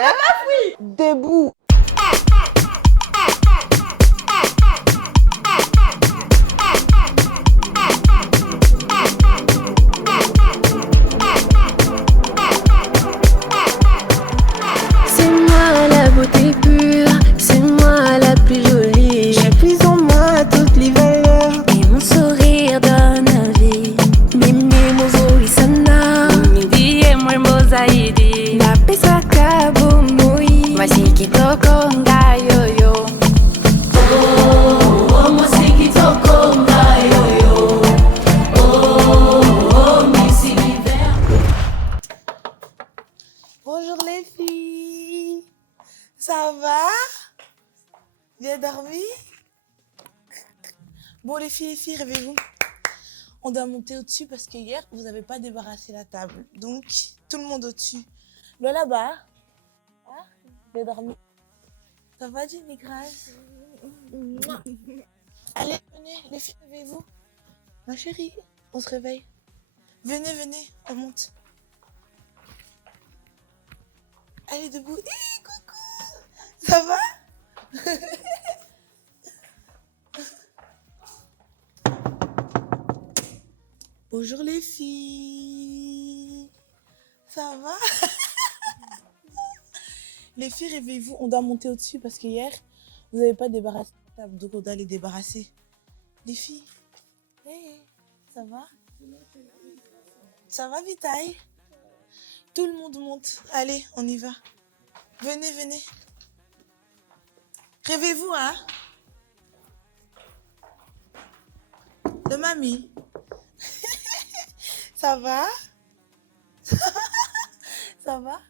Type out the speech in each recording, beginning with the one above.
n'a pas fui. Debout. C'est moi la beauté pure, c'est moi la plus jolie. J'ai pris en main toutes les valeurs. Et mon sourire donne la vie. Mimi muzuri sana, ndiye mrembo zaidi. Na pesa kabumui, basi kitoko ngayoyo. Oh, mosi kitoko ngayoyo. Oh, misi l'hiver. Bonjour les filles. Ça va? Bien dormi? Bon les filles, réveillez-vous. On doit monter au-dessus parce que hier, vous n'avez pas débarrassé la table. Donc, tout le monde au-dessus. Le là-bas. Ah, bien dormi. Ça va, Jenny Grace? Allez, venez, les filles, réveillez-vous. Ma chérie, on se réveille. Venez, on monte. Allez, debout. Hé, coucou! Ça va? Bonjour les filles. Ça va? Les filles, réveillez-vous. On doit monter au-dessus parce que hier, vous n'avez pas débarrassé la table. Donc, on doit les débarrasser. Les filles. Hey, ça va? Ça va, Vitaï? Tout le monde monte. Allez, on y va. Venez. Réveillez-vous, hein? De mamie. Ça va? Ça va?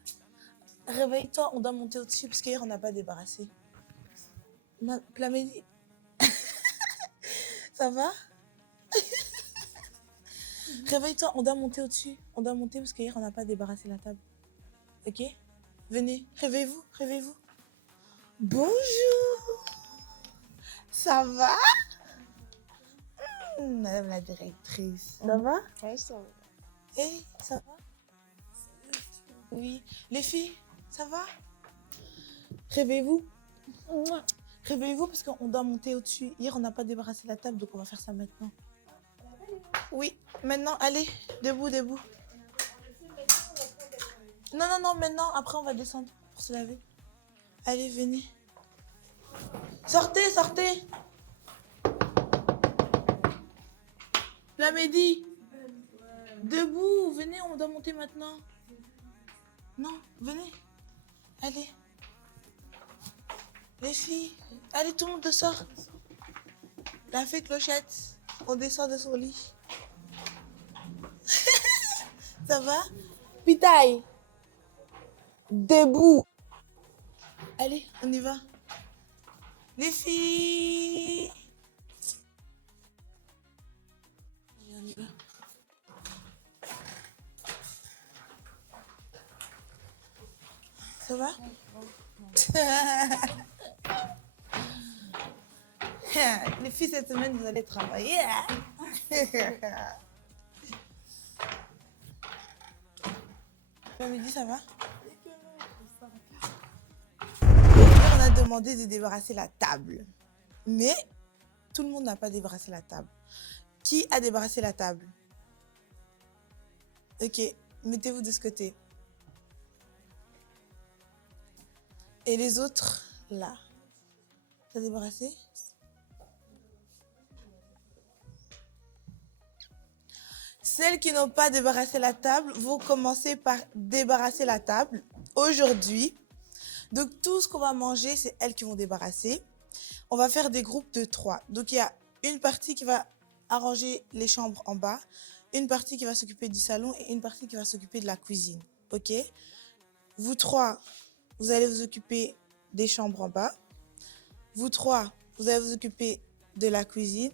Réveille-toi, on doit monter au-dessus parce qu'hier, on n'a pas débarrassé. Plamélie. Ça va? Réveille-toi, on doit monter au-dessus. On doit monter parce qu'hier, on n'a pas débarrassé la table. Ok? Venez, réveillez-vous. Bonjour. Ça va? Madame la directrice. Ça va? Ouais, ça va. Hey, ça va? Oui. Les filles, ça va? Réveillez-vous. Réveillez-vous parce qu'on doit monter au-dessus. Hier, on n'a pas débarrassé la table, donc on va faire ça maintenant. Oui, maintenant, allez, debout. Non, maintenant, après, on va descendre pour se laver. Allez, venez. Sortez. La Mehdi. Debout, venez, on doit monter maintenant. Non, venez. Allez. Les filles, allez, tout le monde sort. La fée Clochette, on descend de son lit. Ça va? Pitaille. Debout. Allez, on y va. Les filles. Allez, on y va. Ça va? Les filles, cette semaine, vous allez travailler. Midi, ça va? On a demandé de débarrasser la table. Mais tout le monde n'a pas débarrassé la table. Qui a débarrassé la table? Ok, mettez-vous de ce côté. Et les autres, là. T'as débarrassé? Celles qui n'ont pas débarrassé la table vont commencer par débarrasser la table aujourd'hui. Donc, tout ce qu'on va manger, c'est elles qui vont débarrasser. On va faire des groupes de 3. Donc, il y a une partie qui va arranger les chambres en bas, une partie qui va s'occuper du salon et une partie qui va s'occuper de la cuisine. OK? Vous 3, vous allez vous occuper des chambres en bas. Vous 3, vous allez vous occuper de la cuisine.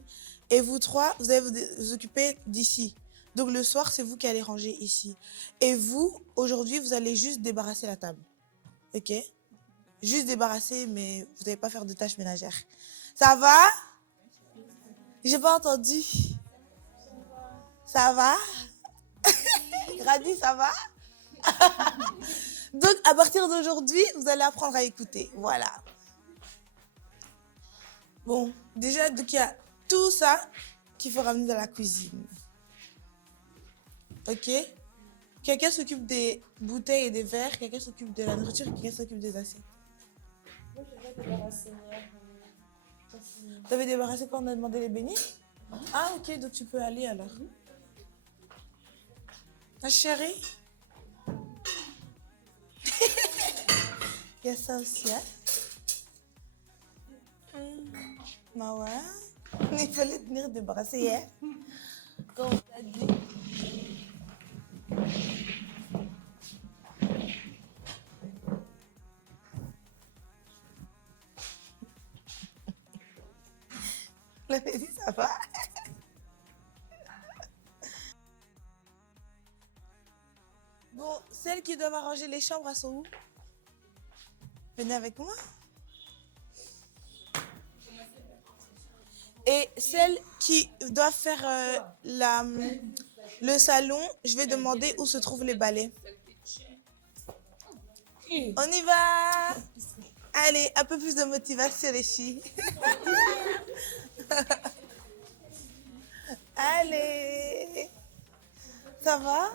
Et vous 3, vous allez vous occuper d'ici. Donc, le soir, c'est vous qui allez ranger ici. Et vous, aujourd'hui, vous allez juste débarrasser la table. OK? Juste débarrasser, mais vous n'allez pas faire de tâches ménagères. Ça va? J'ai pas entendu. Ça va? Grady, ça va? Donc, à partir d'aujourd'hui, vous allez apprendre à écouter. Voilà. Bon, déjà, donc il y a tout ça qu'il faut ramener dans la cuisine. Ok? Quelqu'un s'occupe des bouteilles et des verres, quelqu'un s'occupe de la nourriture, quelqu'un s'occupe des assiettes. Moi, je vais débarrasser hier. T'avais débarrassé quand on a demandé les beignets? Ah, ok, donc tu peux aller alors. Ma chérie? Il y a ça aussi, hein? Bah ouais. Il fallait tenir débarrasser hier. Comme on t'a dit. La dit, ça va? Bon, celles qui doivent arranger les chambres, elles sont où? Venez avec moi. Et celles qui doivent faire le salon, je vais demander où se trouvent les balais. On y va! Allez, un peu plus de motivation, les filles. Allez! Ça va?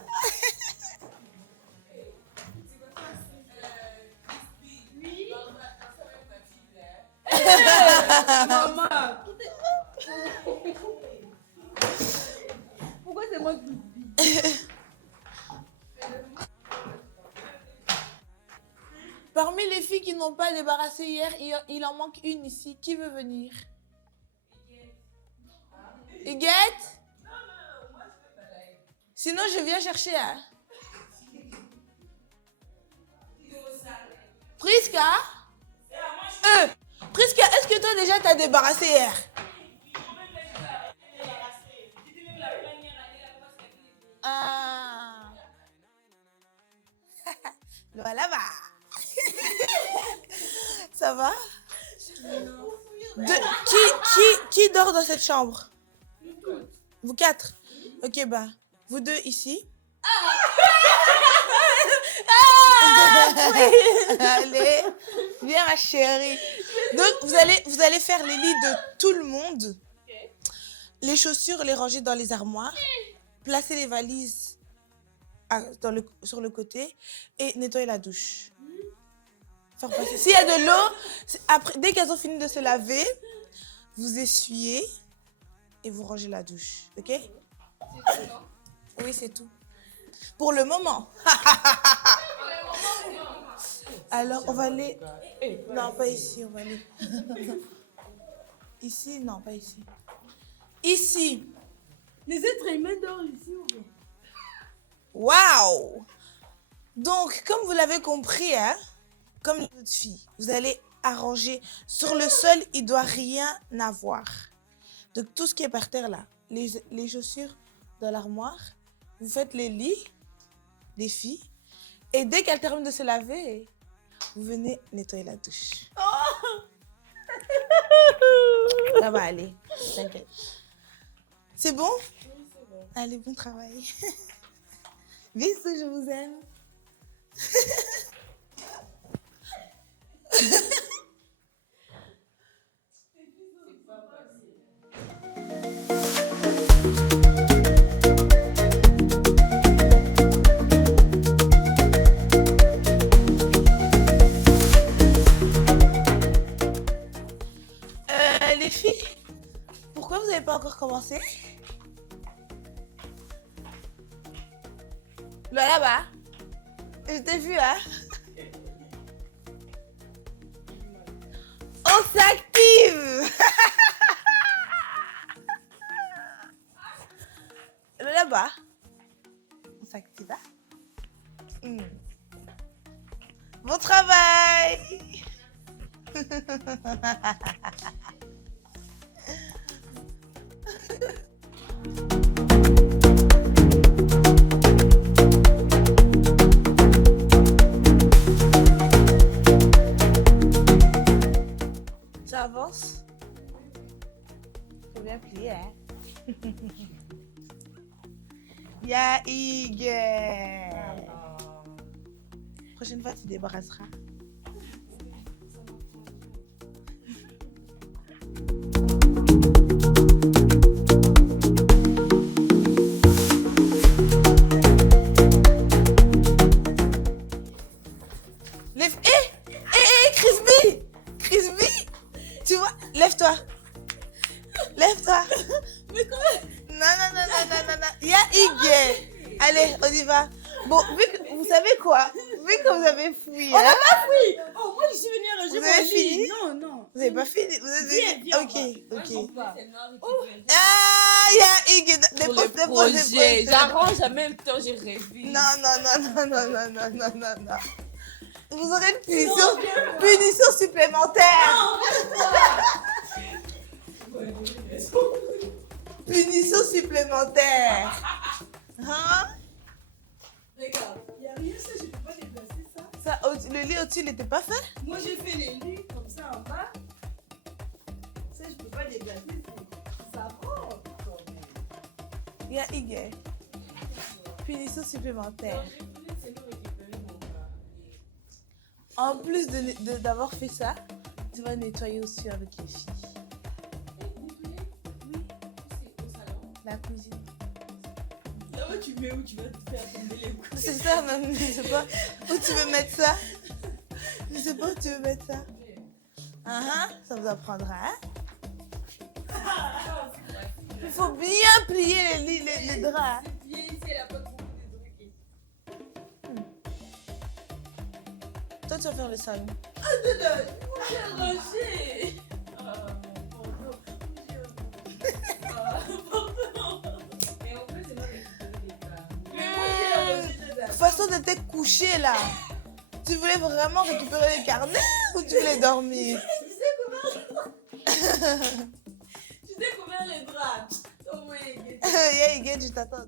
Maman, pourquoi c'est moi qui Parmi les filles qui n'ont pas débarrassé hier, il en manque une ici. Qui veut venir? Huguette? Sinon, je viens chercher. Hein? Priska? Priska, est-ce que toi déjà t'as débarrassé hier? Ah. Voilà, bah. Ça va? Qui dort dans cette chambre? Vous quatre? Ok, bah, vous deux ici. Allez, viens ma chérie. Donc, vous allez faire les lits de tout le monde. Les chaussures, les ranger dans les armoires. Placer les valises sur le côté et nettoyer la douche. S'il y a de l'eau, dès qu'elles ont fini de se laver, vous essuyez et vous rangez la douche. Ok? C'est tout, non? Oui, c'est tout. Pour le moment. Alors, on va aller... Non, pas ici, on va aller... Ici, non, pas ici. Ici. Les êtres humains dorment ici ou bien? Waouh! Donc, comme vous l'avez compris, hein, comme les autres filles, vous allez arranger. Sur le sol, il ne doit rien avoir. Donc, tout ce qui est par terre là, les chaussures dans l'armoire, vous faites les lits des filles. Et dès qu'elles terminent de se laver, vous venez nettoyer la douche. Oh! Ça va aller, t'inquiète. C'est bon? Oui, c'est bon. Allez, bon travail. Bisous, je vous aime. Les filles, pourquoi vous n'avez pas encore commencé? Là-bas, je t'ai vu, hein? On s'active! Là-bas, on s'active, hein? Bon travail! Ça avance? Faut bien plier, hein? Ya Hugues! prochaine fois, tu débarrasseras. Lève. Crispy! Crispy! Tu vois? Lève-toi. Lève-toi. Mais comment? Non. Il y a Iggy. Allez, on y va. Bon, vu que, vous savez quoi? Vu que vous avez fui. On n'a hein, pas fouillé. Oh, moi, je suis venue ranger Vous mon avez lit. fini? Non. Vous n'avez pas fini? Vous avez Viens, Ok. Ah, Il y a Iggy. Pour le projet, j'arrange en même temps, je révise. Non. Vous aurez une punition supplémentaire. Punition supplémentaire. Hein? regarde, il n'y a rien, ça, je ne peux pas déplacer ça. Le lit au-dessus, il n'était pas fait? Moi, j'ai fait les lits comme ça en bas. Ça, je ne peux pas déplacer. Ça prend. Il y a Iggy. Punition supplémentaire. En plus d'avoir fait ça, tu vas nettoyer aussi avec les filles. La cuisine. Là-bas, tu mets où tu vas te faire tomber les coups. C'est ça, même. Je sais pas où tu veux mettre ça. Je sais pas où tu veux mettre ça. Ça vous apprendra, hein? Il faut bien plier les draps. Viens ici, elle a pas beaucoup de trucs. Toi, tu vas faire le salon. J'ai rangé. Façon de te coucher là. Tu voulais vraiment récupérer les carnets ou tu voulais dormir? Tu sais combien les draps? Oh oui. Iggy, je t'attends.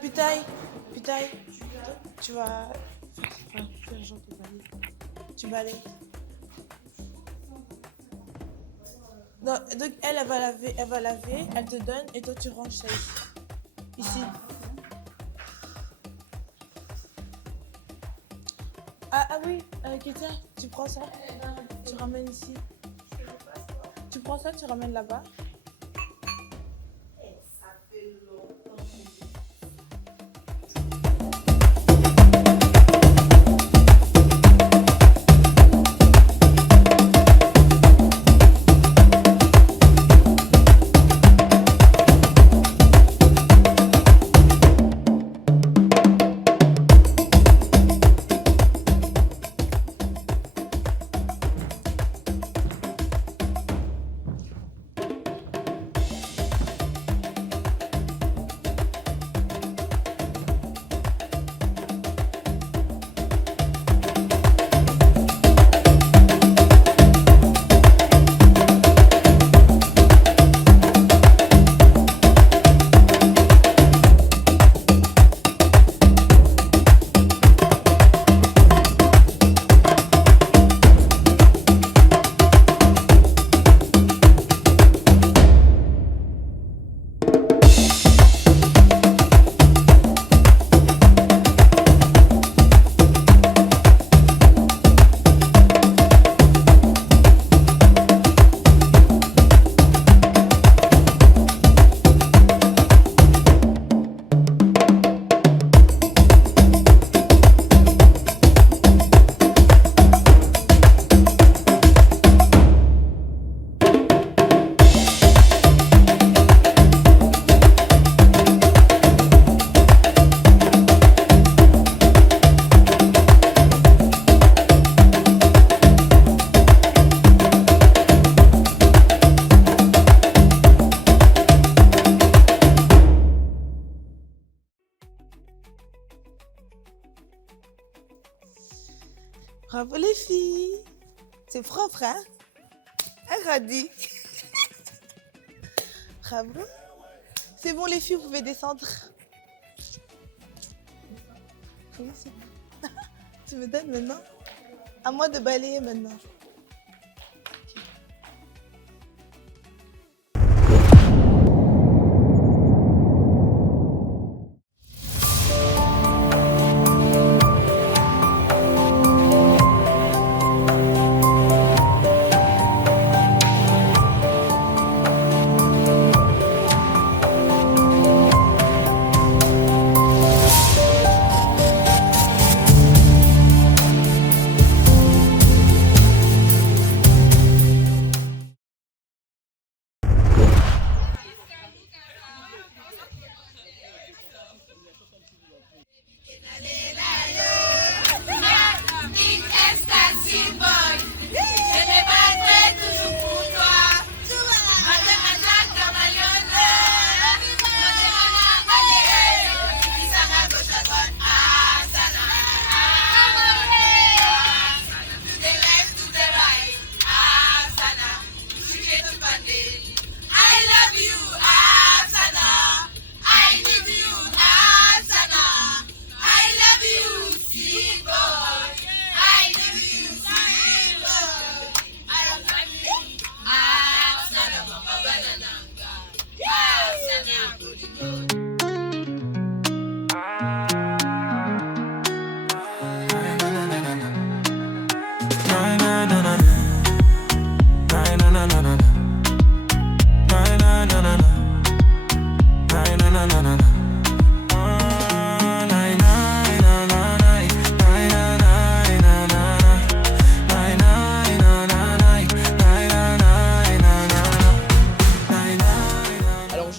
Putaille. Tu vas... Tu balayes. Non, donc elle va laver, elle te donne et toi tu ranges ça ici. Oui, Kétia, tu prends ça, tu ramènes ici. Tu prends ça, tu ramènes là-bas. Bravo les filles. C'est propre, hein? Un radis. Bravo. C'est bon les filles, vous pouvez descendre. Oui, c'est bon. Tu me donnes maintenant? À moi de balayer maintenant.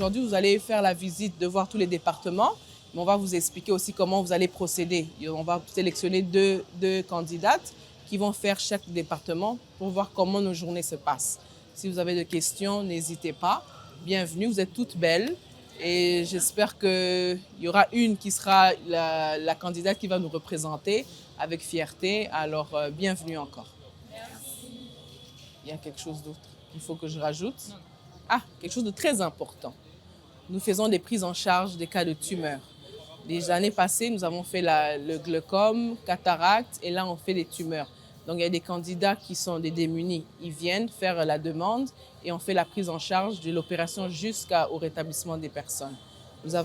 aujourd'hui, vous allez faire la visite de voir tous les départements, mais on va vous expliquer aussi comment vous allez procéder. Et on va sélectionner deux candidates qui vont faire chaque département pour voir comment nos journées se passent. Si vous avez des questions, n'hésitez pas. Bienvenue, vous êtes toutes belles. Et j'espère qu'il y aura une qui sera la candidate qui va nous représenter avec fierté. Alors, bienvenue encore. Merci. Il y a quelque chose d'autre qu'il faut que je rajoute? Ah, quelque chose de très important. Nous faisons des prises en charge des cas de tumeurs. Les années passées, nous avons fait le glaucome, cataracte, et là, on fait des tumeurs. Donc, il y a des candidats qui sont des démunis. Ils viennent faire la demande et on fait la prise en charge de l'opération jusqu'au rétablissement des personnes. Nous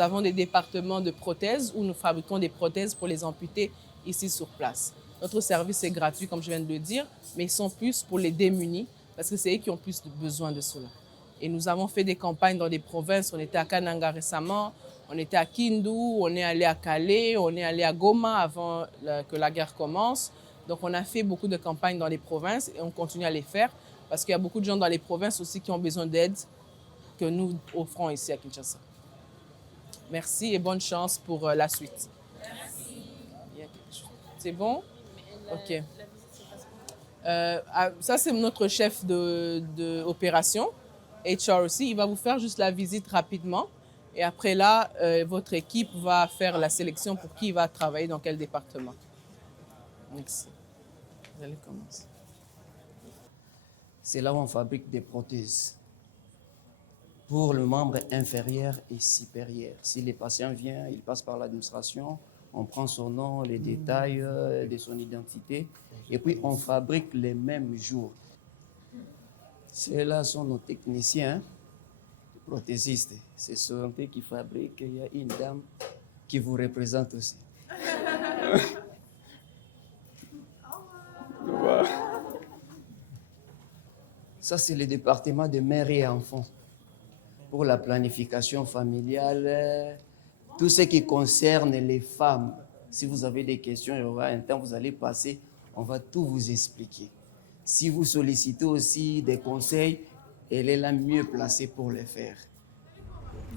avons des départements de prothèses où nous fabriquons des prothèses pour les amputés ici sur place. Notre service est gratuit, comme je viens de le dire, mais ils sont plus pour les démunis parce que c'est eux qui ont plus besoin de cela. Et nous avons fait des campagnes dans des provinces. On était à Kananga récemment, on était à Kindu, on est allé à Calais, on est allé à Goma avant que la guerre commence. Donc, on a fait beaucoup de campagnes dans les provinces et on continue à les faire parce qu'il y a beaucoup de gens dans les provinces aussi qui ont besoin d'aide que nous offrons ici à Kinshasa. Merci et bonne chance pour la suite. Merci. C'est bon? OK. Ça, c'est notre chef d'opération, HR aussi. Il va vous faire juste la visite rapidement. Et après là, votre équipe va faire la sélection pour qui va travailler dans quel département. Merci. Vous allez commencer. C'est là où on fabrique des prothèses pour le membre inférieur et supérieur. Si le patient vient, il passe par l'administration, on prend son nom, les détails de son identité, et puis on fabrique les mêmes jours. Ceux-là sont nos techniciens, prothésistes. C'est eux qui fabriquent. Il y a une dame qui vous représente aussi. Ça, c'est le département de mère et enfants pour la planification familiale, tout ce qui concerne les femmes. Si vous avez des questions, il y aura un temps, vous allez passer, on va tout vous expliquer. Si vous sollicitez aussi des conseils, elle est la mieux placée pour les faire.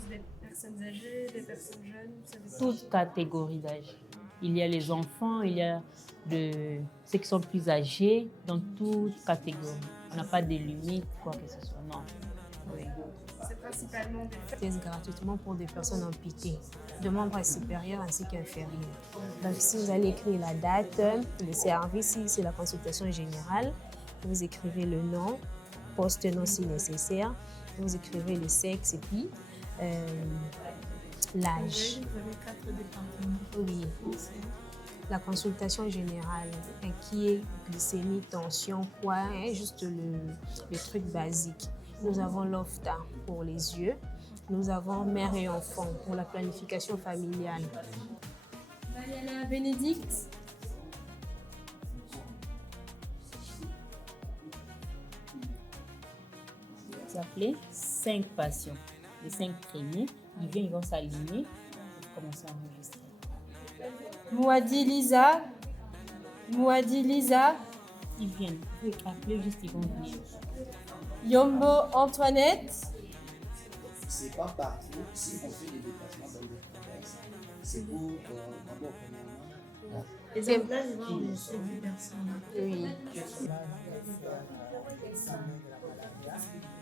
Des personnes âgées, des personnes jeunes, toute catégorie d'âge. Il y a les enfants, il y a ceux qui sont plus âgés, dans toute catégorie. On n'a pas de limite, quoi que ce soit. Non. Oui. C'est principalement des thèse gratuitement pour des personnes amputées, de membres supérieurs ainsi qu'inférieurs. Donc, si vous allez écrire la date, le service, si c'est la consultation générale, vous écrivez le nom, poste-nom si nécessaire, vous écrivez le sexe et puis l'âge. Vous avez 4 départements. Oui. La consultation générale, qui est glycémie, tension, poids, juste le truc basique. Nous avons l'OFTA pour les yeux. Nous avons mère et enfant pour la planification familiale. Mariana Bénédicte. Vous appelez 5 patients. Les 5 premiers, ils viennent, ils vont s'aligner pour commencer à enregistrer. Mouadi Lisa. Mouadi Lisa. Ils viennent. Vous pouvez appeler juste, ils vont venir. Yombo Antoinette. C'est pas partout, si on fait des déplacements dans des provinces, c'est pour d'abord premièrement. Les emplois, ils vont laisser des personnes. Oui.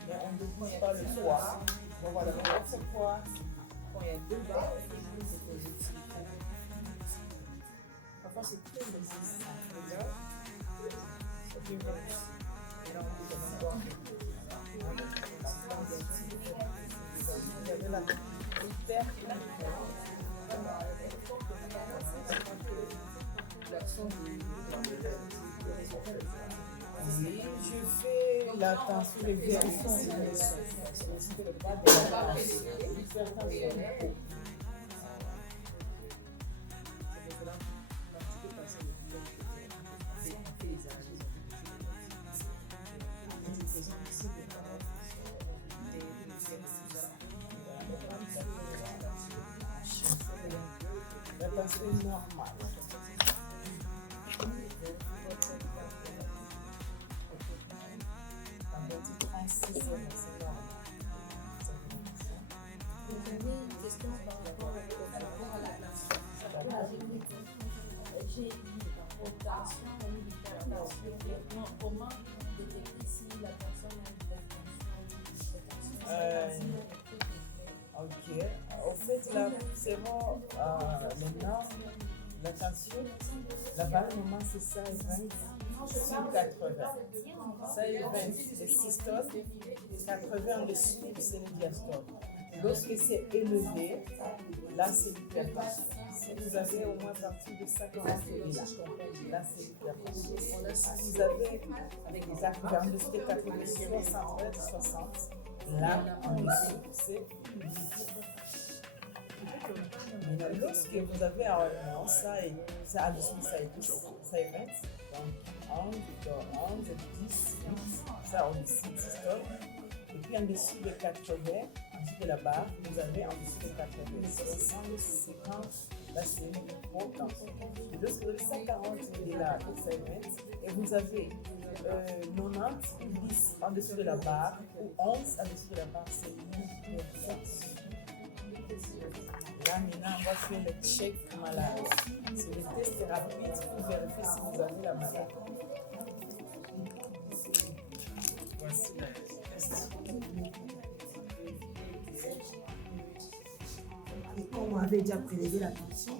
On ne dépose pas le soir. Donc voilà, cette fois, quand il y a 2 bas, c'est positif. Parfois, c'est très nécessaire. C'est bien aussi. Et là, on peut voir il y avait la hyper oui, je fais la tension de vérification. La tension est normale. j'ai hypertension ou hypertension. Comment détecter si la personne a hypertension ou hypertension? Ok. Au fait, là, c'est bon, maintenant, la tension, la barre moment, c'est ça et 20 sur 80. Ça et 20, c'est systole, 80 en dessous, c'est le diastole. Lorsque c'est élevé, là, c'est l'hypertension. Si vous avez au moins à partir de 50 là, c'est l'hypertension. Si vous avez avec les actes en dessous de 80, 60, là, en dessous, c'est mais lorsque vous avez un ça et ça en dessous, ça est 10, ça est 20. Donc 11, 10, 8, ça en dessous de systole. Et puis en dessous de 80, en dessous de la barre, vous avez en dessous de 80, 60, 50, là c'est haute tension. Et lorsque vous avez 140, il est là, ça est 20. Et vous avez 90, 10 en dessous de la barre, ou 11 en dessous de la barre, c'est l'hypertension. Là, maintenant, on va faire le check malade. C'est le test rapide pour vérifier si vous avez la maladie. Voici le test. Et comme on avait déjà prélevé la tension,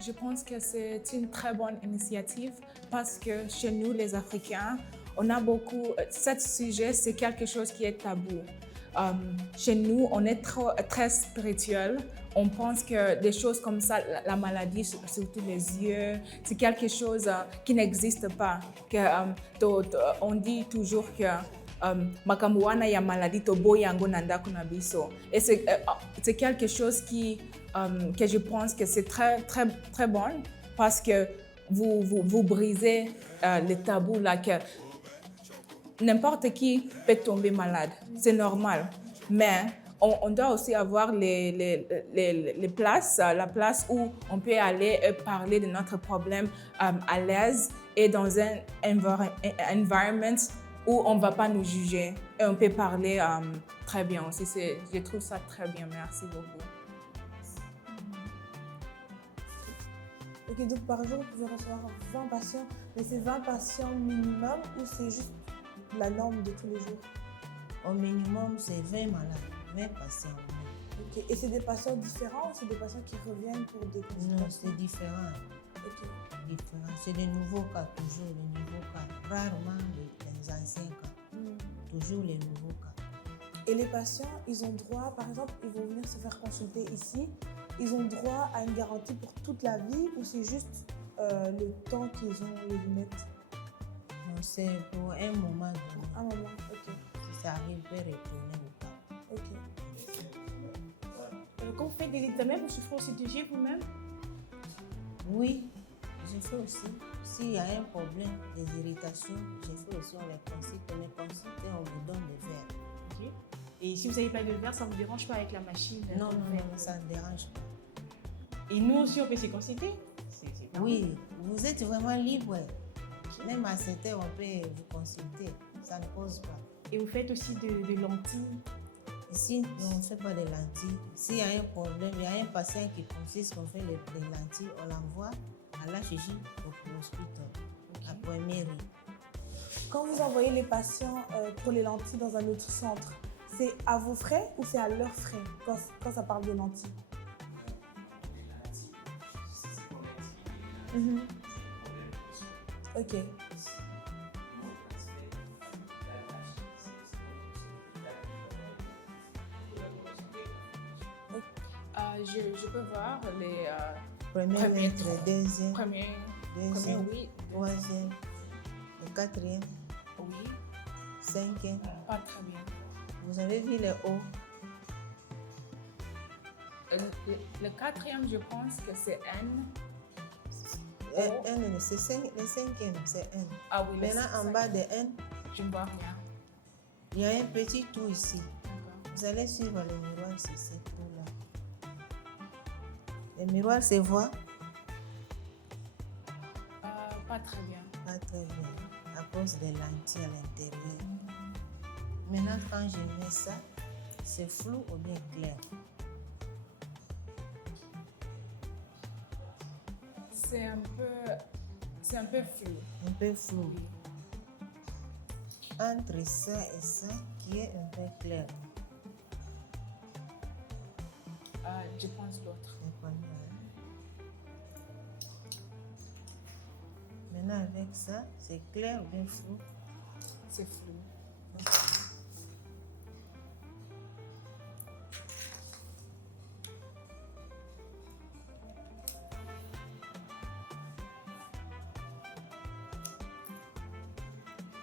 Je pense que c'est une très bonne initiative parce que chez nous, les Africains, on a beaucoup. Ce sujet, c'est quelque chose qui est tabou. Chez nous, on est très spirituel. On pense que des choses comme ça, la maladie, surtout les yeux, c'est quelque chose qui n'existe pas. On dit toujours que makambo wana ya maladie tobo yango nanda kuna biso. Et c'est quelque chose que je pense que c'est très très très bon parce que vous brisez le tabou là que n'importe qui peut tomber malade, c'est normal. Mais on doit aussi avoir les places, la place où on peut aller parler de notre problème à l'aise et dans un environnement où on ne va pas nous juger et on peut parler très bien aussi. Je trouve ça très bien. Merci beaucoup. Ok, donc par jour, vous pouvez recevoir 20 patients, mais c'est 20 patients minimum ou c'est juste la norme de tous les jours? Au minimum, c'est 20 malades, 20 patients. Ok, et c'est des patients différents ou c'est des patients qui reviennent pour des consultations? Non, c'est différent. Ok. Différent. C'est de nouveaux cas, toujours les nouveaux cas. Rarement les anciens cas. Toujours les nouveaux cas. Et les patients, ils ont droit, par exemple, ils vont venir se faire consulter ici, ils ont droit à une garantie pour toute la vie ou c'est juste le temps qu'ils ont les lunettes? Non, c'est pour un moment donné. Un moment, ok. Si ça arrive, peut retourner ou pas. Ok. Quand vous faites des examens, vous souffrez aussi de yeux vous-même? Oui, je fais aussi. S'il y a un problème, des irritations, je fais aussi, on les consulte, on vous donne des verres. Ok. Et si vous n'avez pas de verre, ça ne vous dérange pas avec la machine? Non, ça ne dérange pas. Et nous aussi, on peut se consulter? Oui, vous êtes vraiment libre. Même à 7 heures, on peut vous consulter. Ça ne pose pas. Et vous faites aussi de lentilles? Ici, on ne fait pas de lentilles. S'il y a un problème, il y a un patient qui consiste qu'on fait les lentilles, on l'envoie à la chirurgie au hospital, à Poiméry. Quand vous envoyez les patients pour les lentilles dans un autre centre, c'est à vos frais ou c'est à leurs frais quand ça parle de lentilles? Ok. Je peux voir les Première lettre, deuxième, premier, oui. Troisième, le quatrième, Oui, cinquième. pas très bien. Vous avez vu les hauts? Le quatrième, je pense que c'est N. N, c'est le cinquième, c'est N. Ah oui, Maintenant, en bas de N, je ne vois rien. il y a un petit trou ici. D'accord. Vous allez suivre le miroir, c'est ce trou-là. Le miroir se voit? Pas très bien. Pas très bien, à cause des lentilles à l'intérieur. Maintenant, quand je mets ça, c'est flou ou bien clair? C'est un peu flou. Un peu flou. Entre ça et ça, qui est un peu clair? Je pense l'autre. Maintenant, avec ça, c'est clair ou bien flou? C'est flou.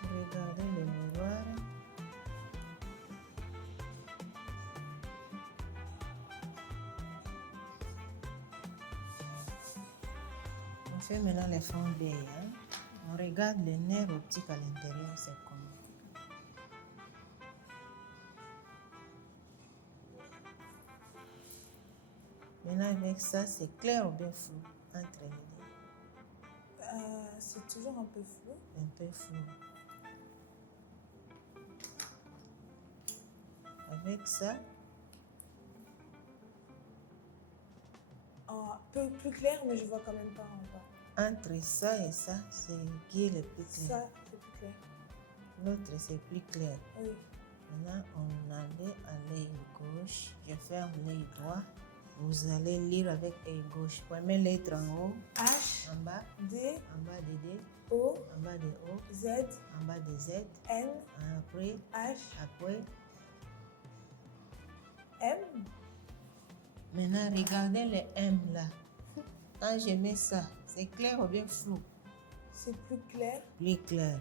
Regardez le miroir. On fait maintenant les fonds B. Hein? On regarde le nerf optique à l'intérieur, c'est comment? Maintenant, avec ça, c'est clair ou bien flou entre les deux? C'est toujours un peu flou. Un peu flou. Avec ça, Un peu plus clair, mais je vois quand même pas en bas. entre ça et ça, c'est qui est le plus clair? Ça, c'est plus clair. L'autre, c'est plus clair. Oui. Maintenant, on allait à l'œil gauche. Je ferme l'œil droit. Vous allez lire avec l'œil gauche. Première lettre en haut. H, En bas. D, En bas de D. O, En bas de O. Z, En bas de Z. N, Après. H, Après. M. Maintenant, regardez le M là. Quand je mets ça, c'est clair ou bien flou? C'est plus clair. Plus clair.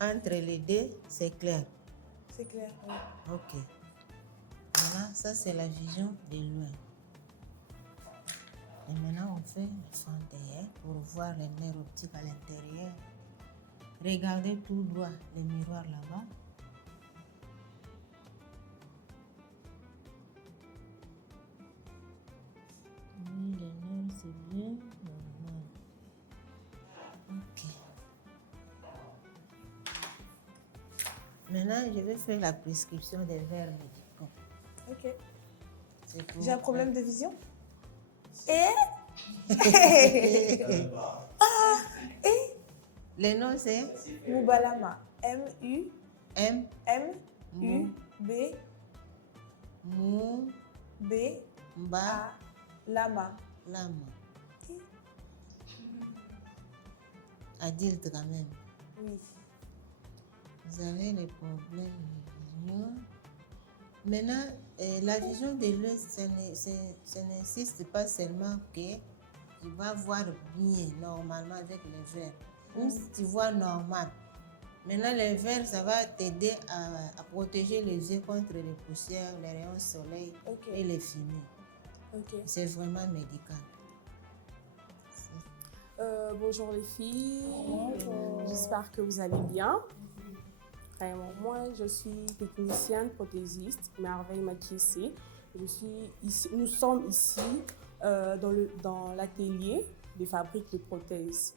Entre les deux, c'est clair. C'est clair, oui. Ok. Maintenant, ça c'est la vision de loin. Et maintenant, on fait le fond derrière pour voir les nerfs optiques à l'intérieur. Regardez tout droit le miroir là-bas. Oui, les nerfs c'est bien normal. Ok. Maintenant, je vais faire la prescription des verres médicaux. Ok. C'est pour- J'ai un problème de vision. Et Le nom c'est Mubalama. M-U, M, M-U, B, Mou, B, Ba, A, Lama. Lama. Adulte quand même. Oui. Vous avez les problèmes de vision. Maintenant, la vision de l'œil, ça n'insiste pas seulement que tu vas voir bien normalement avec les verres. Même si tu vois normal. Maintenant, les verres, ça va t'aider à protéger les yeux contre les poussières, les rayons soleil et les fumées. Ok. C'est vraiment médical. Bonjour les filles, j'espère que vous allez bien. Vraiment, moi, je suis technicienne prothésiste, Merveille Makissé. Nous sommes ici dans l'atelier des fabriques de prothèses.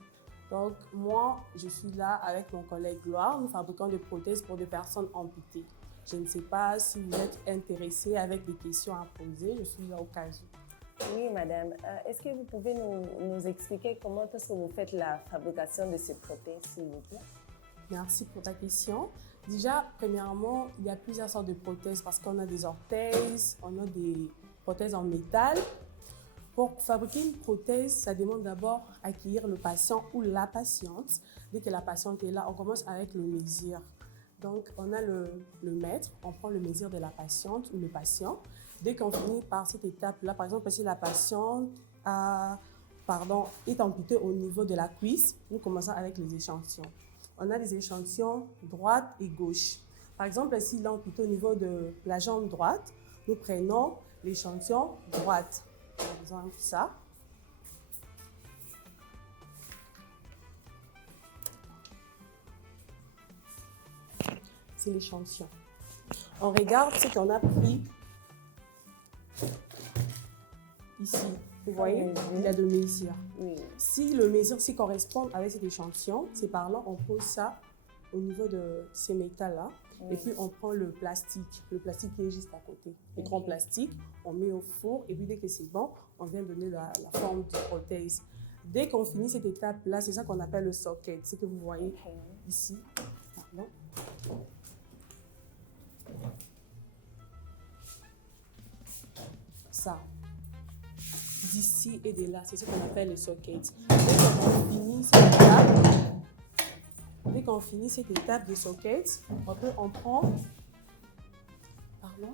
Donc, moi, je suis là avec mon collègue Gloire. Nous fabriquons des prothèses pour des personnes amputées. Je ne sais pas si vous êtes intéressés avec des questions à poser. Je suis là au cas où. Oui, madame. Est-ce que vous pouvez nous expliquer comment est-ce que vous faites la fabrication de ces prothèses, s'il vous plaît? Merci pour ta question. Déjà, premièrement, il y a plusieurs sortes de prothèses parce qu'on a des orthèses, on a des prothèses en métal. Pour fabriquer une prothèse, ça demande d'abord accueillir le patient ou la patiente. Dès que la patiente est là, on commence avec le mesure. Donc, on a le mètre, on prend le mesure de la patiente ou le patient. Dès qu'on finit par cette étape-là, par exemple, si la patiente est amputée au niveau de la cuisse, nous commençons avec les échantillons. On a des échantillons droite et gauche. Par exemple, si l'amputé au niveau de la jambe droite, nous prenons l'échantillon droite. Par exemple, ça. C'est l'échantillon. On regarde ce qu'on a pris ici. Vous voyez, il y a deux mesures. Si le mesure correspond avec cet échantillon, c'est par là on pose ça au niveau de ces métals-là. Et puis on prend le plastique qui est juste à côté. Le grand plastique, on met au four et puis dès que c'est bon, on vient donner la forme de prothèse. Dès qu'on finit cette étape-là, c'est ça qu'on appelle le socket, ce que vous voyez ici. Pardon. Ça, d'ici et de là, c'est ce qu'on appelle le socket. Dès qu'on finit cette étape de socket, on prend, pardon,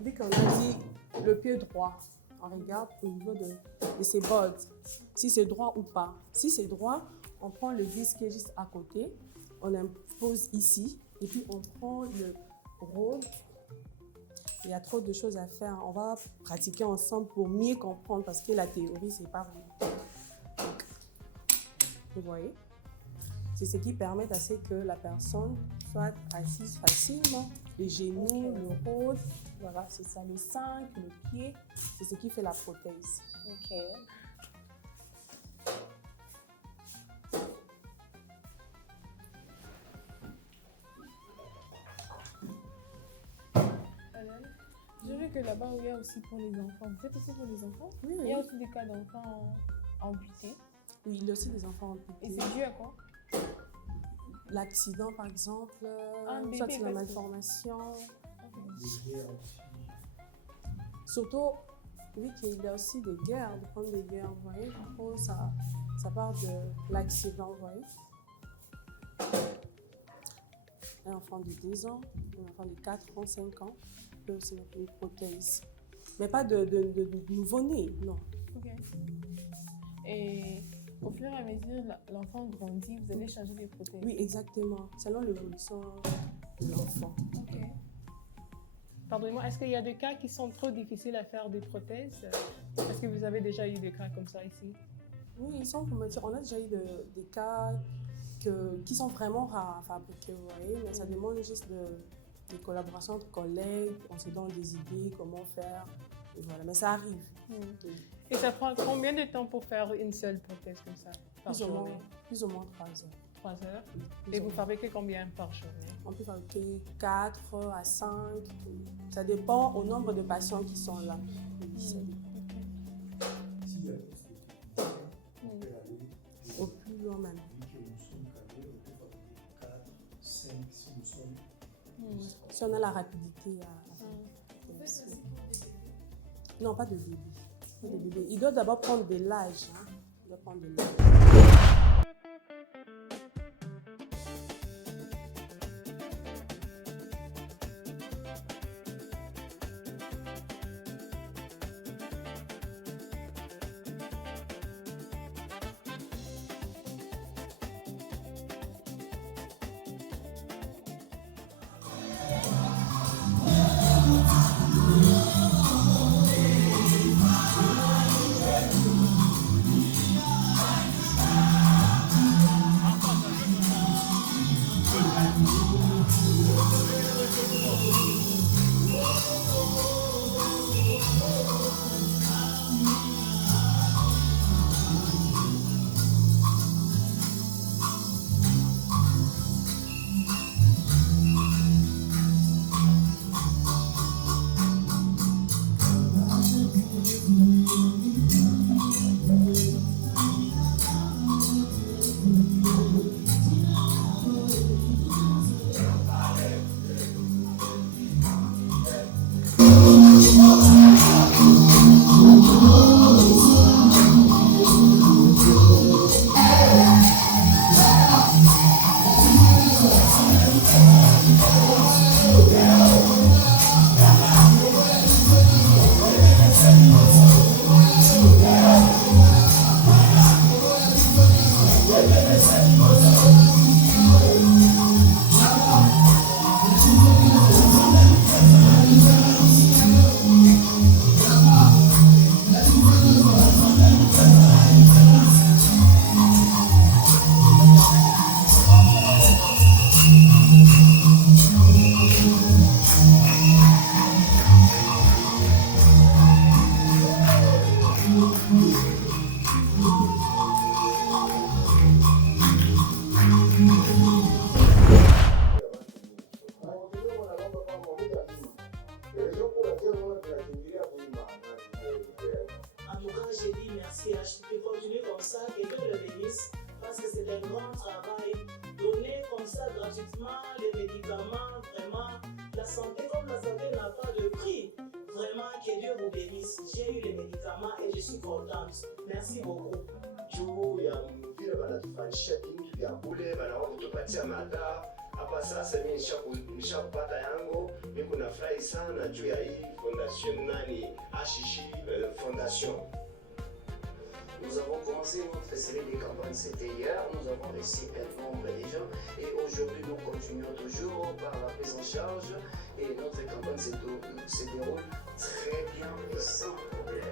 dès qu'on a dit le pied droit, on regarde au niveau de ses bottes, si c'est droit ou pas. Si c'est droit, on prend le vis qui est juste à côté, on impose ici, et puis on prend le rôle. Il y a trop de choses à faire. On va pratiquer ensemble pour mieux comprendre parce que la théorie, c'est pas vrai. Vous voyez? C'est ce qui permet à ce que la personne soit assise facilement. Les genoux, le rôle, voilà, c'est ça, le sein, le pied, c'est ce qui fait la prothèse. Ok. Je veux que là-bas, il y a aussi pour les enfants. Vous faites aussi pour les enfants? Oui. Il y a aussi des cas d'enfants amputés. Oui, il y a aussi des enfants amputés. Et c'est dû à quoi? L'accident, par exemple, soit c'est la malformation. Surtout, oui, qu'il y a aussi des guerres, de prendre des guerres, vous voyez. Oh, ça part de l'accident, vous voyez. Un enfant de 2 ans, un enfant de 4 ans, 5 ans, peut aussi mettre une prothèse. Mais pas de nouveau-né, non. Ok. Et au fur et à mesure, l'enfant grandit, vous allez changer les prothèses? Oui, exactement. Selon l'évolution de l'enfant. Ok. Pardonnez-moi, est-ce qu'il y a des cas qui sont trop difficiles à faire des prothèses? Est-ce que vous avez déjà eu des cas comme ça ici? Oui, sans vous mentir, on a déjà eu des cas qui sont vraiment rares à fabriquer, vous voyez, mais ça demande juste des collaborations entre collègues, on se donne des idées, comment faire, et voilà, mais ça arrive. Et ça prend combien de temps pour faire une seule prothèse comme ça par journée? Plus ou moins 3 heures. 3 heures? Et vous fabriquez combien par journée? On peut fabriquer 4 à 5. Ça dépend au nombre de patients qui sont là. Au plus loin même. Si on a la rapidité à... Non, pas de bébé. Pas de bébé. Il doit d'abord prendre de l'âge. Hein. Il doit prendre de l'âge. gratuitement les médicaments, vraiment. La santé comme la santé n'a pas de prix. Vraiment, que Dieu vous bénisse. J'ai eu les médicaments et je suis contente. Merci beaucoup. juu ya vile wanatufanyisha vingi vya kule, wanaomba kutupatia madawa hapa. Sasa mimi nishapata yangu, mimi kunafurahi sana juu ya hii fondation nani HJ Fondation. Nous avons commencé notre série de campagnes, c'était hier, nous avons réussi un nombre déjà et aujourd'hui nous continuons toujours par la prise en charge et notre campagne se déroule très bien et sans problème.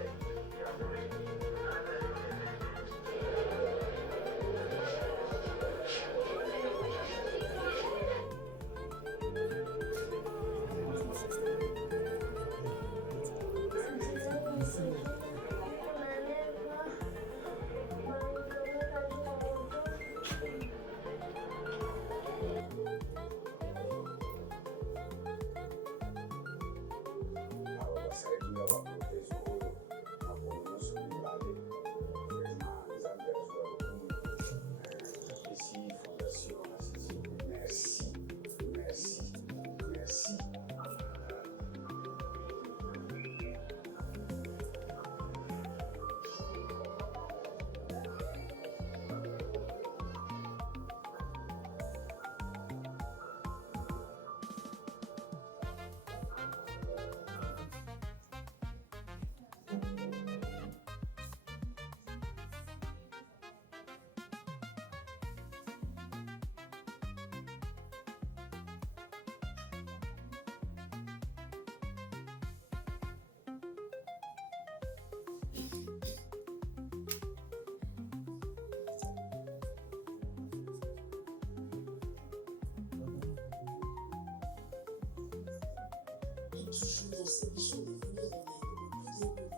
Toujours dans cette mission de venir dans les communautés,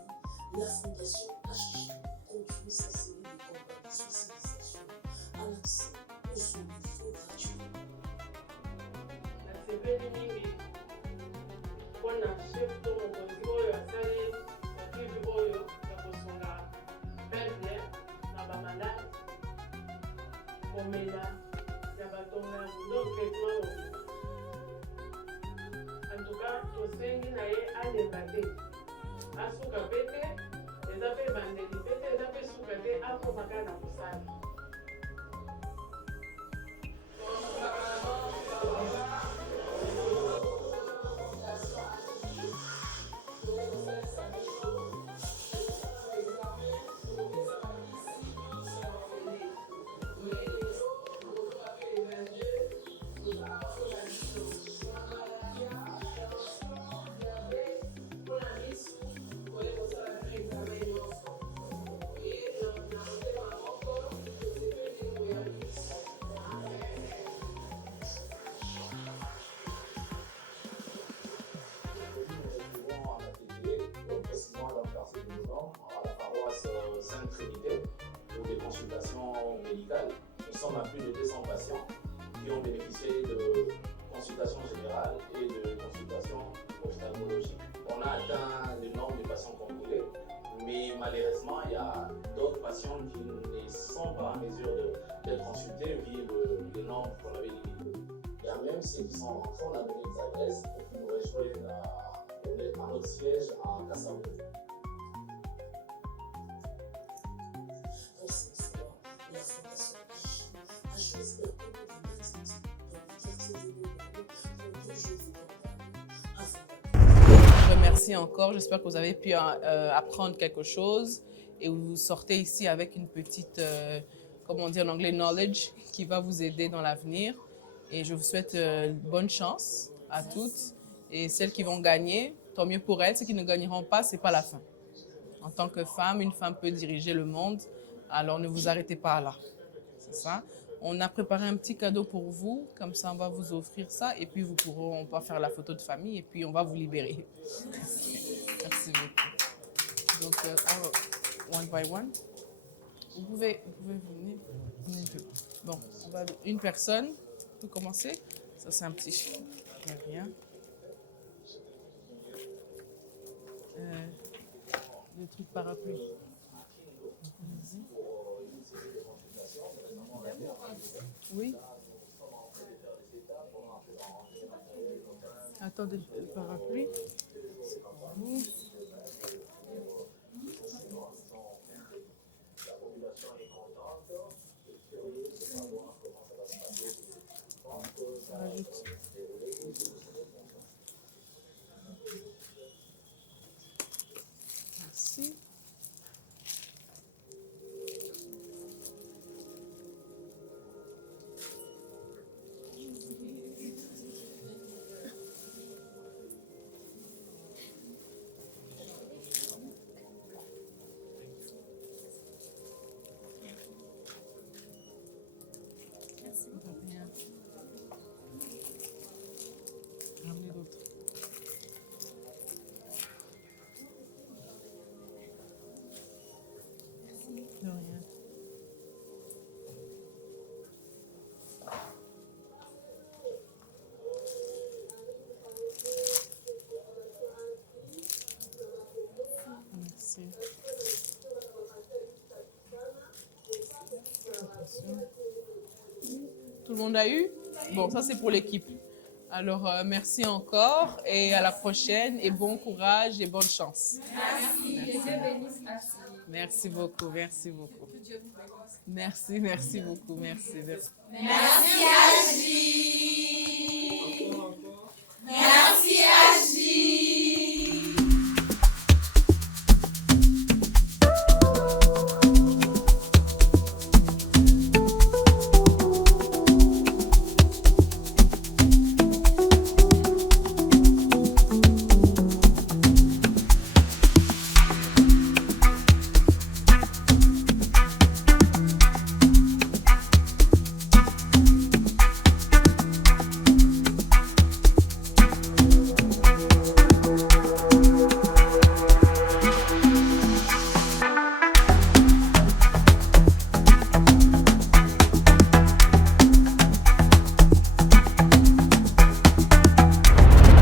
la Fondation HJ continue sa série de campagnes de sensibilisation à l'accès aux soins médicaux gratuits. nasepeli mingi mpona chef to mokonzi oyo asali initiative oyo ya kosunga peuple na bamalade komela ya batonga donc traitement oyo antuka tosengi na ye alemba te asuka pe te eza mpe bandeli pe te eza mpe suka te akomaka na kosala. Sainte-Trinité pour des consultations médicales. Nous sommes à plus de 200 patients qui ont bénéficié de consultations générales et de consultations ophtalmologiques. On a atteint le nombre de patients qu'on voulait, mais malheureusement, il y a d'autres patients qui ne sont pas en mesure d'être consultés vu le nombre qu'on avait limité. Il y a même ceux qui sont rentrés, on a donné des adresses pour qu'ils nous rejoignent à notre siège à Kassao. La Fondation HJ a choisi la problématique dans le quartier de Bologna pour 2 jours de campagne. Je remercie encore. J'espère que vous avez pu apprendre quelque chose et vous sortez ici avec une petite, comment on dit en anglais, knowledge qui va vous aider dans l'avenir. Et je vous souhaite bonne chance à toutes. Et celles qui vont gagner, tant mieux pour elles. Ceux qui ne gagneront pas, ce n'est pas la fin. En tant que femme, une femme peut diriger le monde. Alors ne vous arrêtez pas là. C'est ça. On a préparé un petit cadeau pour vous. Comme ça, on va vous offrir ça. Et puis, on va faire la photo de famille. Et puis, on va vous libérer. Merci beaucoup. Donc, one by one. Vous pouvez venir. Bon, une personne peut commencer. Ça, c'est un petit chiffre. Rien. Le truc parapluie. Oui. Attendez, le parapluie. Rajoute. Merci. Ramenez d'autres. De rien. Merci. Tout le monde a eu? Bon, ça c'est pour l'équipe. Alors, merci encore et à la prochaine et bon courage et bonne chance. Merci. Merci beaucoup, merci beaucoup. Merci, merci beaucoup, merci. Merci, Merci Agi. Merci Agi.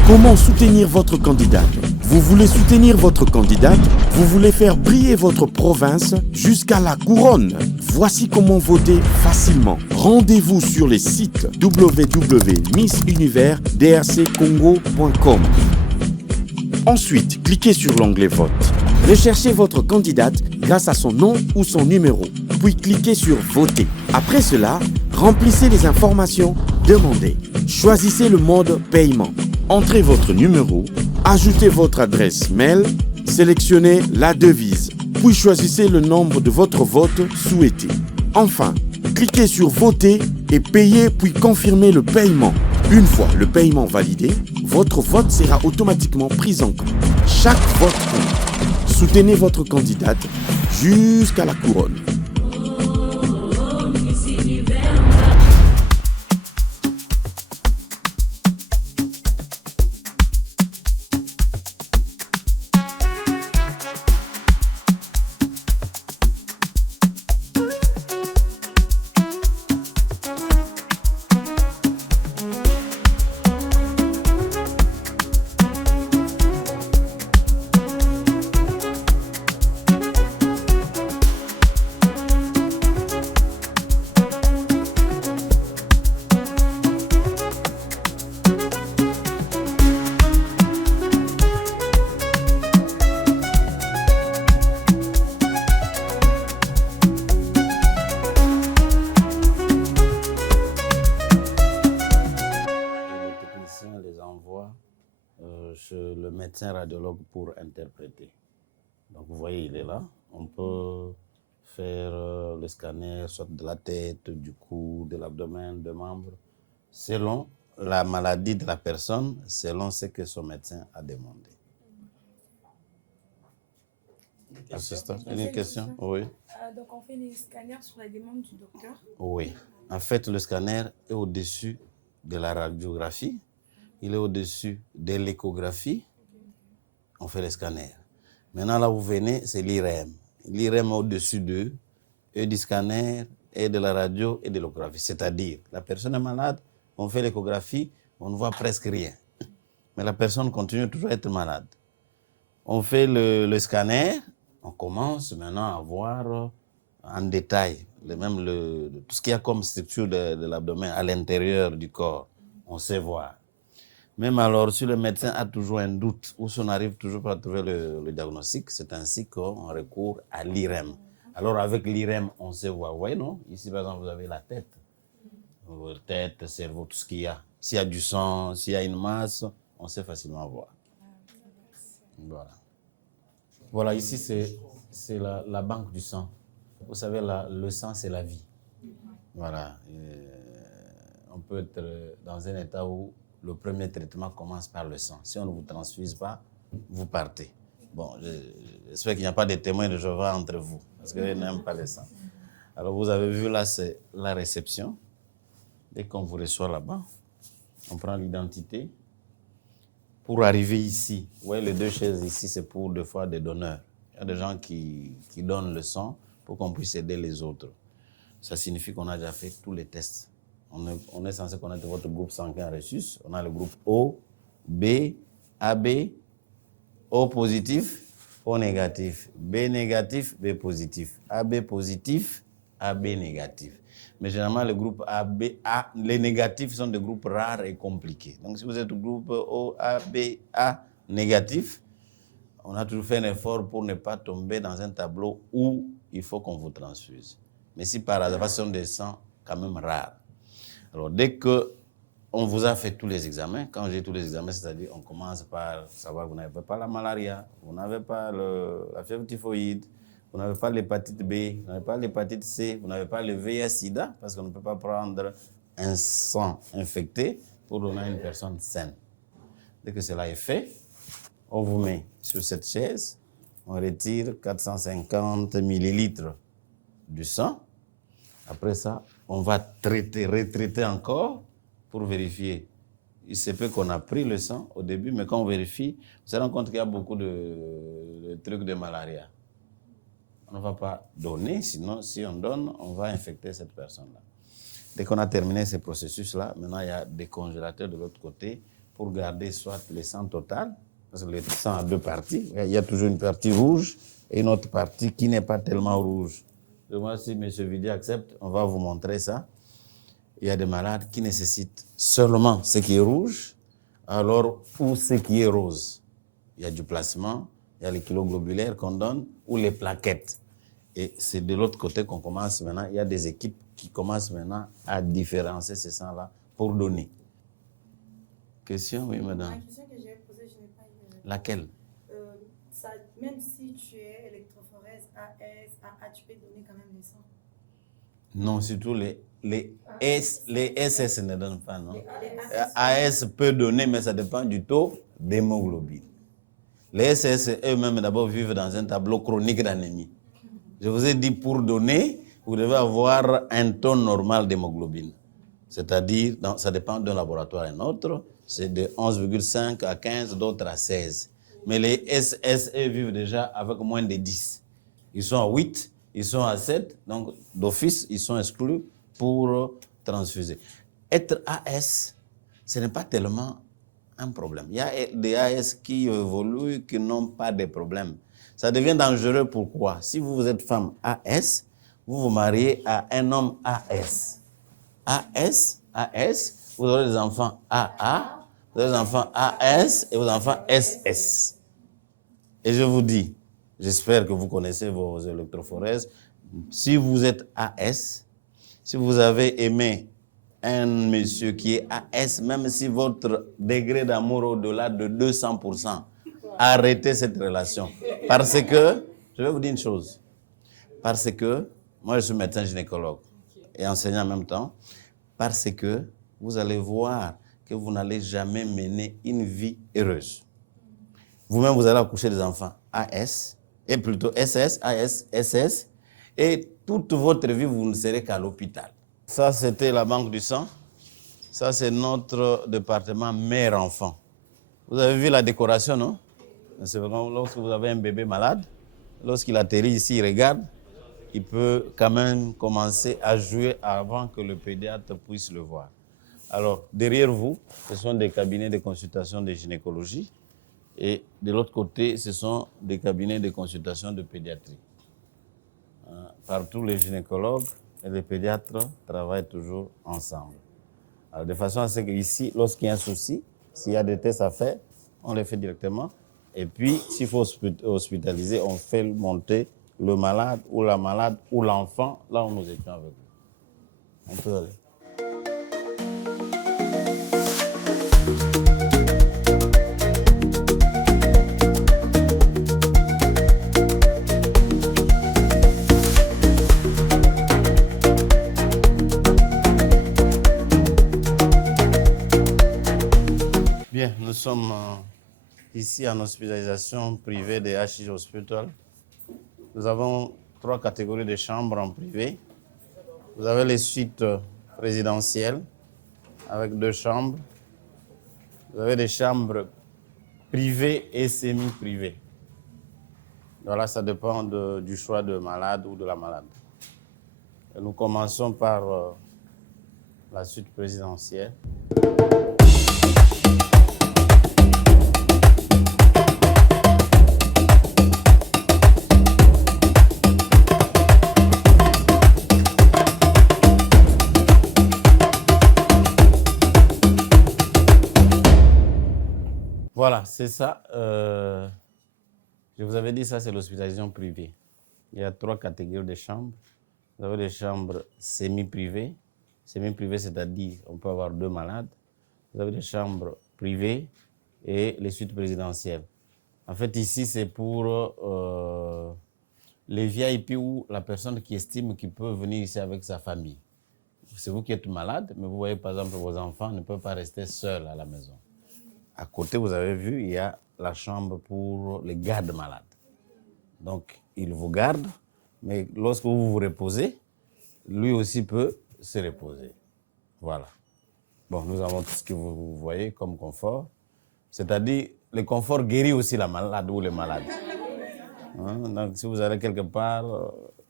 Comment soutenir votre candidate? Vous voulez soutenir votre candidate? Vous voulez faire briller votre province jusqu'à la couronne? Voici comment voter facilement. Rendez-vous sur les sites www.missunivers.drccongo.com. Ensuite, cliquez sur l'onglet Vote. Recherchez votre candidate grâce à son nom ou son numéro, puis cliquez sur Voter. Après cela, remplissez les informations demandées. Choisissez le mode paiement. Entrez votre numéro, ajoutez votre adresse mail, sélectionnez la devise, puis choisissez le nombre de votre vote souhaité. Enfin, cliquez sur Voter et payez puis confirmez le paiement. Une fois le paiement validé, votre vote sera automatiquement pris en compte. Chaque vote compte. Soutenez votre candidate jusqu'à la couronne. Chez le médecin radiologue pour interpréter. Donc vous voyez, il est là. On peut faire le scanner soit de la tête, du cou, de l'abdomen, des membres, selon la maladie de la personne, selon ce que son médecin a demandé. Assistant, une question? Oui. Donc on fait les scanners sur la demande du docteur? Oui. En fait, le scanner est au-dessus de la radiographie. Il est au-dessus de l'échographie. On fait les scanners. Maintenant, là où vous venez, c'est l'IRM. L'IRM est au-dessus d'eux, et du scanner, et de la radio, et de l'échographie. C'est-à-dire, la personne est malade, on fait l'échographie, on ne voit presque rien. Mais la personne continue toujours à être malade. On fait le scanner, on commence maintenant à voir en détail tout ce qu'il y a comme structure de l'abdomen à l'intérieur du corps. On sait voir. Même alors, si le médecin a toujours un doute ou si on n'arrive toujours pas à trouver le diagnostic, c'est ainsi qu'on recourt à l'IREM. Alors, avec l'IREM, on sait voir. Vous voyez, non? Ici, par exemple, vous avez la tête. Tête, cerveau, tout ce qu'il y a. S'il y a du sang, s'il y a une masse, on sait facilement voir. Voilà. Voilà, ici, c'est la banque du sang. Vous savez, le sang, c'est la vie. Voilà. On peut être dans un état où le premier traitement commence par le sang. Si on ne vous transfuse pas, vous partez. Bon, j'espère qu'il n'y a pas de témoins de Jéhovah entre vous, parce qu'ils n'aiment pas le sang. Alors, vous avez vu, là, c'est la réception. Dès qu'on vous reçoit là-bas, on prend l'identité. Pour arriver ici, vous voyez, les 2 chaises ici, c'est pour des fois des donneurs. Il y a des gens qui donnent le sang pour qu'on puisse aider les autres. Ça signifie qu'on a déjà fait tous les tests. On est censé connaître votre groupe sanguin reçu. On a le groupe O, B, AB, O positif, O négatif, B négatif, B positif, AB positif, AB négatif. Mais généralement, le groupe AB, les négatifs sont des groupes rares et compliqués. Donc, si vous êtes au groupe O, A, B, A négatif, on a toujours fait un effort pour ne pas tomber dans un tableau où il faut qu'on vous transfuse. Mais si par hasard, ce sont des sangs quand même rares. Alors, dès qu'on vous a fait tous les examens, quand j'ai tous les examens, c'est-à-dire on commence par savoir que vous n'avez pas la malaria, vous n'avez pas la fièvre typhoïde, vous n'avez pas l'hépatite B, vous n'avez pas l'hépatite C, vous n'avez pas le VIH-Sida, parce qu'on ne peut pas prendre un sang infecté pour donner à une personne saine. Dès que cela est fait, on vous met sur cette chaise, on retire 450 millilitres du sang. Après ça, on va retraiter encore pour vérifier. Il se peut qu'on a pris le sang au début, mais quand on vérifie, on se rend compte qu'il y a beaucoup de trucs de malaria. On ne va pas donner, sinon si on donne, on va infecter cette personne-là. Dès qu'on a terminé ce processus-là, maintenant il y a des congélateurs de l'autre côté pour garder soit le sang total, parce que le sang a 2 parties. Il y a toujours une partie rouge et une autre partie qui n'est pas tellement rouge. Donc moi, si M. Vidi accepte, on va vous montrer ça. Il y a des malades qui nécessitent seulement ce qui est rouge, alors ou ce qui est rose. Il y a du plasma, il y a les kilos globulaires qu'on donne, ou les plaquettes. Et c'est de l'autre côté qu'on commence maintenant. Il y a des équipes qui commencent maintenant à différencier ces sangs-là pour donner. Question, oui, madame. La question que j'ai posée, je n'ai pas eu. Laquelle? Même si tu es électrophorèse, AS, AA, tu peux donner quand même le sang. Non, surtout les SS ne donnent pas, non? AS peut donner, mais ça dépend du taux d'hémoglobine. Les SS eux-mêmes d'abord vivent dans un tableau chronique d'anémie. Je vous ai dit, pour donner, vous devez avoir un taux normal d'hémoglobine. C'est-à-dire, ça dépend d'un laboratoire à un autre, c'est de 11,5 à 15, d'autres à 16. Mais les SSE vivent déjà avec moins de 10. Ils sont à 8, ils sont à 7, donc d'office, ils sont exclus pour transfuser. Être AS, ce n'est pas tellement un problème. Il y a des AS qui évoluent, qui n'ont pas de problème. Ça devient dangereux, pourquoi? Si vous êtes femme AS, vous vous mariez à un homme AS. AS, vous aurez des enfants AA, vous aurez des enfants AS et vos enfants SS. Et je vous dis, j'espère que vous connaissez vos électrophorèses, si vous êtes AS, si vous avez aimé un monsieur qui est AS, même si votre degré d'amour est au-delà de 200%, arrêtez cette relation. Parce que, je vais vous dire une chose, parce que, moi je suis médecin gynécologue et enseignant en même temps, parce que vous allez voir que vous n'allez jamais mener une vie heureuse. Vous-même, vous allez accoucher des enfants AS, et plutôt SS, AS, SS, et toute votre vie, vous ne serez qu'à l'hôpital. Ça, c'était la banque du sang. Ça, c'est notre département mère-enfant. Vous avez vu la décoration, non? C'est vraiment lorsque vous avez un bébé malade, lorsqu'il atterrit ici, il regarde, il peut quand même commencer à jouer avant que le pédiatre puisse le voir. Alors, derrière vous, ce sont des cabinets de consultation de gynécologie. Et de l'autre côté, ce sont des cabinets de consultation de pédiatrie. Partout, les gynécologues et les pédiatres travaillent toujours ensemble. Alors, de façon à ce qu'ici, lorsqu'il y a un souci, S'il y a des tests à faire, on les fait directement. Et puis, s'il faut hospitaliser, on fait monter le malade ou la malade ou l'enfant là où nous étions avec vous. On peut aller. Bien, nous sommes ici en hospitalisation privée de HJ Hospital. Nous avons 3 catégories de chambres en privé. Vous avez les suites résidentielles avec 2 chambres. Vous avez des chambres privées et semi-privées. Voilà, ça dépend du choix de malade ou de la malade. Et nous commençons par la suite présidentielle. Voilà, c'est ça. Je vous avais dit, ça, c'est l'hospitalisation privée. Il y a 3 catégories de chambres. Vous avez des chambres semi-privées. Semi-privées, c'est-à-dire on peut avoir 2 malades. Vous avez des chambres privées et les suites présidentielles. En fait, ici, c'est pour les VIP ou la personne qui estime qu'il peut venir ici avec sa famille. C'est vous qui êtes malade, mais vous voyez, par exemple, vos enfants ne peuvent pas rester seuls à la maison. À côté, vous avez vu, il y a la chambre pour les gardes malades. Donc, il vous garde, mais lorsque vous vous reposez, lui aussi peut se reposer. Voilà. Bon, nous avons tout ce que vous voyez comme confort. C'est-à-dire, le confort guérit aussi la malade ou les malades. Hein? Donc, si vous allez quelque part,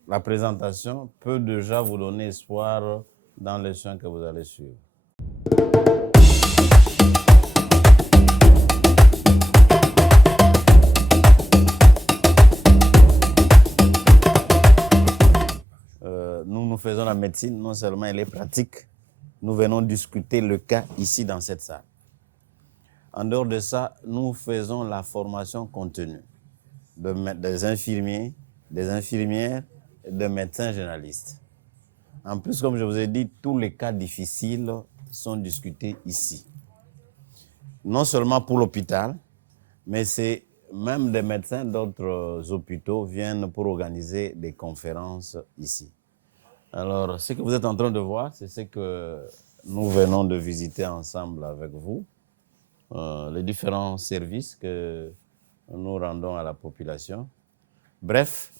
la présentation peut déjà vous donner espoir dans les soins que vous allez suivre. Nous faisons la médecine, non seulement elle est pratique, nous venons discuter le cas ici dans cette salle. En dehors de ça, nous faisons la formation continue des infirmiers, des infirmières et des médecins généralistes. En plus, comme je vous ai dit, tous les cas difficiles sont discutés ici. Non seulement pour l'hôpital, mais c'est même des médecins d'autres hôpitaux viennent pour organiser des conférences ici. Alors, ce que vous êtes en train de voir, c'est ce que nous venons de visiter ensemble avec vous, les différents services que nous rendons à la population. Bref,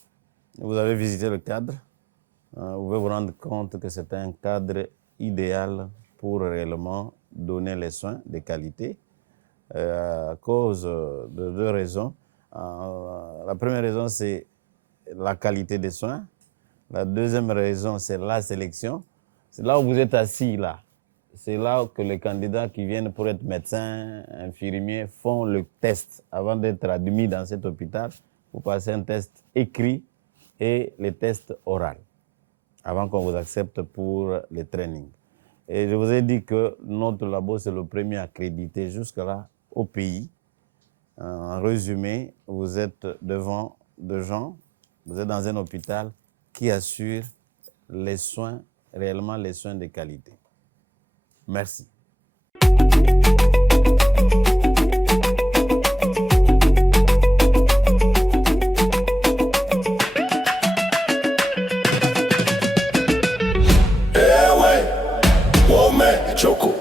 vous avez visité le cadre. Vous pouvez vous rendre compte que c'est un cadre idéal pour réellement donner les soins de qualité à cause de 2 raisons. La première raison, c'est la qualité des soins. La deuxième raison, c'est la sélection. C'est là où vous êtes assis, là. C'est là que les candidats qui viennent pour être médecins, infirmiers, font le test. Avant d'être admis dans cet hôpital, vous passez un test écrit et les tests oraux, avant qu'on vous accepte pour les trainings. Et je vous ai dit que notre labo, c'est le premier accrédité jusque-là au pays. En résumé, vous êtes devant des gens, vous êtes dans un hôpital qui assure les soins, réellement les soins de qualité. Merci. Choco.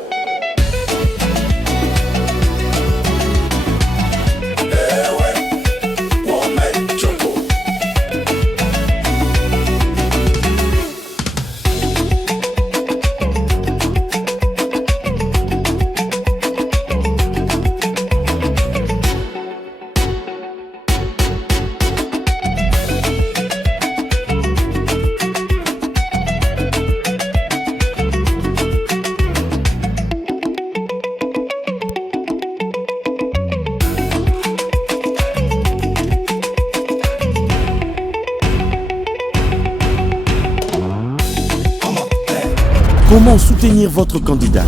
Comment soutenir votre candidat?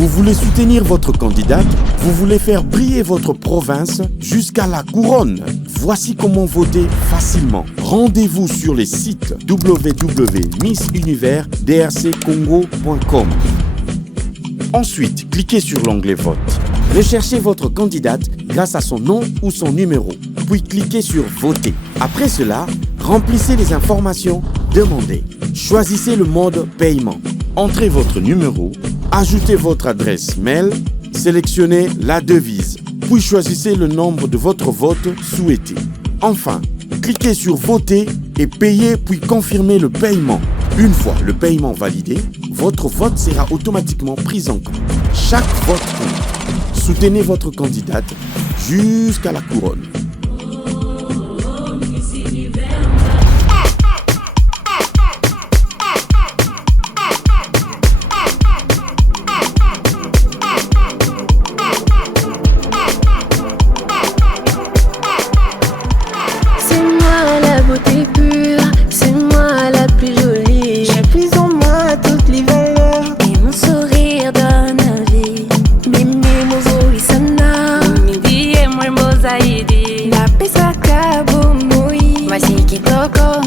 Vous voulez soutenir votre candidate? Vous voulez faire briller votre province jusqu'à la couronne? Voici comment voter facilement. Rendez-vous sur les sites www.missunivers.drccongo.com. Ensuite, cliquez sur l'onglet Vote. Recherchez votre candidate grâce à son nom ou son numéro, puis cliquez sur Voter. Après cela, remplissez les informations demandées. Choisissez le mode paiement. Entrez votre numéro, ajoutez votre adresse mail, sélectionnez la devise, puis choisissez le nombre de votre vote souhaité. Enfin, cliquez sur Voter et payez puis confirmez le paiement. Une fois le paiement validé, votre vote sera automatiquement pris en compte. Chaque vote compte. Soutenez votre candidate jusqu'à la couronne. C'est moi la beauté pure, c'est moi la plus jolie. J'ai plus en moi toutes les valeurs et mon sourire donne la vie. Mimi muzuri sana, ndiye mrembo zaidi. Na pesa kabumui, masikitoko